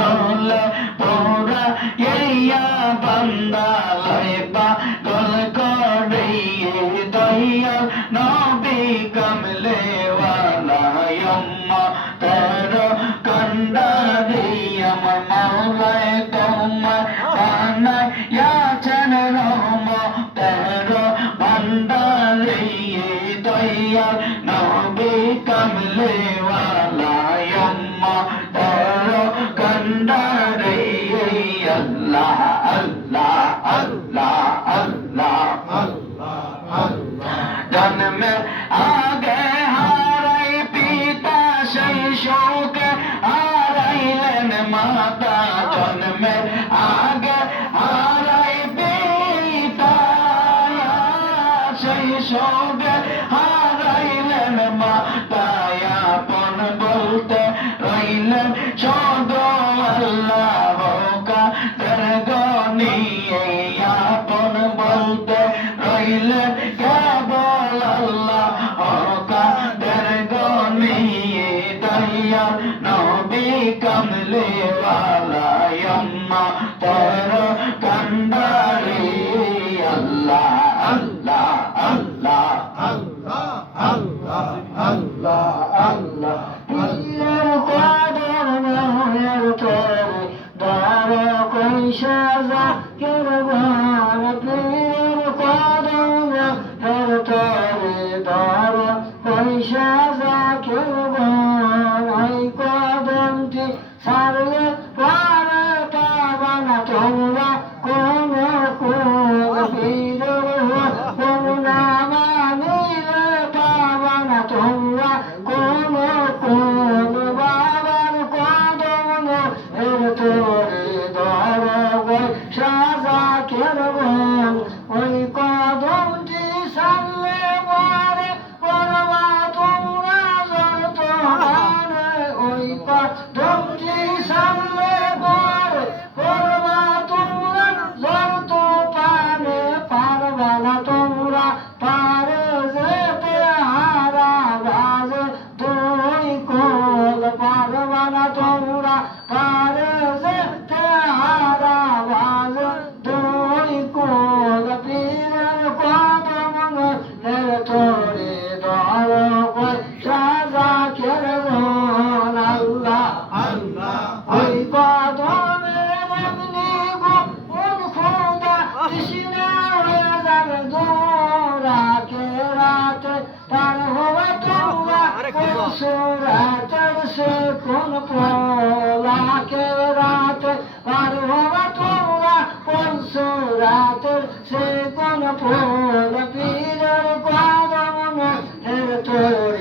নল তোরা ইয়া বান্দা লাইবা গল করে দয়াল নবী কমলে ওয়ালা ইয়াম্মা তার কান্দা দিয়াম মাওলাই তোমার বানা ইয়া চন রহম তার বান্দা রে দয়াল নবী কমলে শৈশব হারাইলেন মাতা আপন বলতে রইলেন সদ আল্লাহ কাদের গনিয়ে আপন বলতে রইলেন নবী কমলে वाला पारस हारा राज धोळी कोल पारवाना थोडा पारस সুরা চড়ছে কোন পোলাকে রাতে পারব না তোমরা? কোন সুরাতের সে কোন পোল পীরের পারব হের তোর